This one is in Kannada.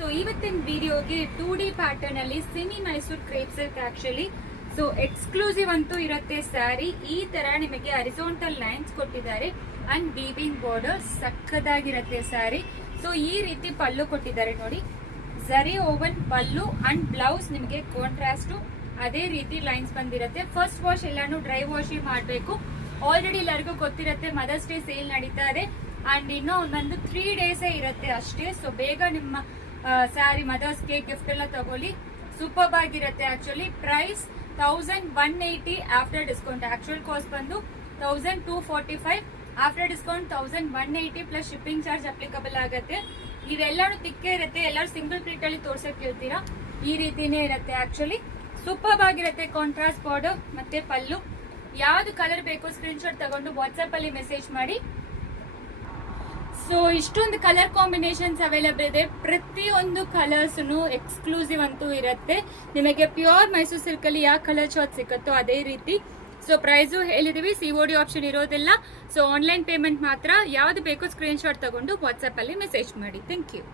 ಸೊ ಇವತ್ತಿನ ವಿಡಿಯೋಗೆ 2D ಪ್ಯಾಟರ್ನ್ ಅಲ್ಲಿ semi Mysore crepe silk actually so exclusive ಅಂತೂ ಇರುತ್ತೆ ಸ್ಯಾರಿ. ಈ ತರ ನಿಮಗೆ ಹರಿಜಾಂಟಲ್ ಲೈನ್ಸ್ ಕೊಟ್ಟಿದ್ದಾರೆ ಅಂಡ್ ವೀವಿಂಗ್ ಬಾರ್ಡರ್ ಸಕ್ಕದಾಗಿರುತ್ತೆ ಸ್ಯಾರಿ. ಸೊ ಈ ರೀತಿ ಪಲ್ಲು ಕೊಟ್ಟಿದ್ದಾರೆ ನೋಡಿ, zari woven pallu and blouse ನಿಮಗೆ ಕಾಂಟ್ರಾಸ್ಟ್ ಅದೇ ರೀತಿ ಲೈನ್ಸ್ ಬಂದಿರುತ್ತೆ. ಫಸ್ಟ್ ವಾಶ್ ಎಲ್ಲಾನು ಡ್ರೈ ವಾಶ್ ಮಾಡಬೇಕು. ಆಲ್ರೆಡಿ ಎಲ್ಲರಿಗೂ ಗೊತ್ತಿರುತ್ತೆ ಮದರ್ಸ್ ಡೇ ಸೇಲ್ ನಡೀತಾ ಇದೆ ಅಂಡ್ ಇನ್ನೂ ಒಂದು 3 ಡೇಸೇ ಇರುತ್ತೆ ಅಷ್ಟೇ. ಸೊ ಬೇಗ ನಿಮ್ಮ ಸ್ಯಾರಿ ಮದರ್ಸ್ಗೆ ಗಿಫ್ಟ್ ಎಲ್ಲ ತಗೊಳ್ಳಿ. ಸೂಪರ್ ಆಗಿರುತ್ತೆ. Actually price 1180 after discount. Actual cost ಬಂದು 1245, after discount 1180 plus shipping charge applicable ಆಗುತ್ತೆ. ಇವೆಲ್ಲರೂ ತಿಕ್ಕೆ ಇರುತ್ತೆ. ಎಲ್ಲರೂ ಸಿಂಗಲ್ ಪ್ರಿಂಟ್ ಅಲ್ಲಿ ತೋರ್ಸಕ್ ಹೇಳ್ತೀರಾ, ಈ ರೀತಿನೇ ಇರುತ್ತೆ. ಆಕ್ಚುಲಿ ಸೂಪರ್ ಆಗಿರುತ್ತೆ. ಕಾಂಟ್ರಾಸ್ಟ್ ಬಾರ್ಡರ್ ಮತ್ತೆ ಪಲ್ಲು. ಯಾವ್ದು ಕಲರ್ ಬೇಕು ಸ್ಕ್ರೀನ್ ಶಾಟ್ ತಗೊಂಡು ವಾಟ್ಸ್ಆಪ್ ಅಲ್ಲಿ ಮೆಸೇಜ್ ಮಾಡಿ. ಸೊ ಇಷ್ಟೊಂದು ಕಲರ್ ಕಾಂಬಿನೇಷನ್ಸ್ ಅವೈಲೇಬಲ್ ಇದೆ. ಪ್ರತಿಯೊಂದು ಕಲರ್ಸ್ ಎಕ್ಸ್ಕ್ಲೂಸಿವ್ ಅಂತೂ ಇರುತ್ತೆ. ನಿಮಗೆ ಪ್ಯೂರ್ ಮೈಸೂರು ಸಿಲ್ಕ್ ಅಲ್ಲಿ ಯಾವ ಕಲರ್ ಚಾರ್ಟ್ ಸಿಕ್ಕತ್ತೋ ಅದೇ ರೀತಿ. ಸೊ ಪ್ರೈಸು ಹೇಳಿದೀವಿ, COD ಆಪ್ಷನ್ ಇರೋದಿಲ್ಲ. ಸೊ ಆನ್ಲೈನ್ ಪೇಮೆಂಟ್ ಮಾತ್ರ. ಯಾವ್ದು ಬೇಕು ಸ್ಕ್ರೀನ್ ಶಾಟ್ ತಗೊಂಡು ವಾಟ್ಸ್ಆಪ್ ಅಲ್ಲಿ ಮೆಸೇಜ್ ಮಾಡಿ. Thank you.